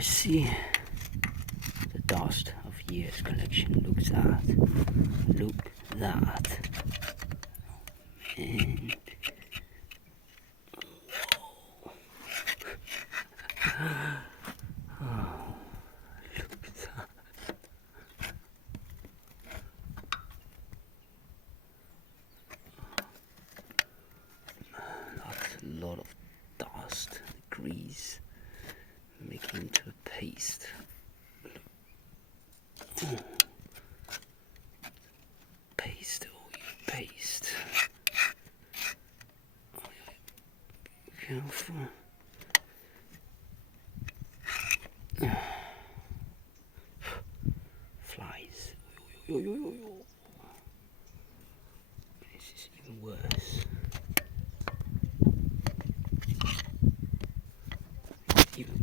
I see the dust of years collection. Look that. Look that. And oh, look at that. That's a lot of dust, grease, making into a paste. Paste, oh, paste. Oh, careful. Flies. This is even worse. Even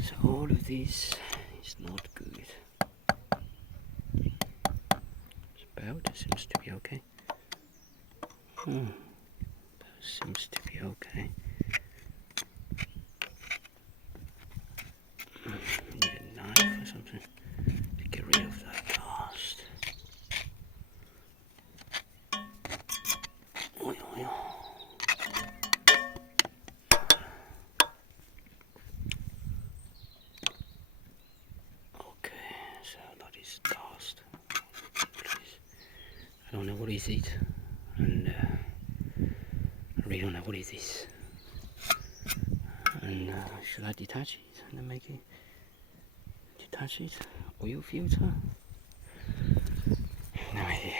so all of this is not good. About seems to be okay. That seems to be okay. Need a knife or something to get rid of that dust. Okay, so that is dust. I don't know what is it, and I really don't know what is this. And should I detach it and then make it? Detach it? Oil filter? No idea.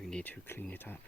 I need to clean it up.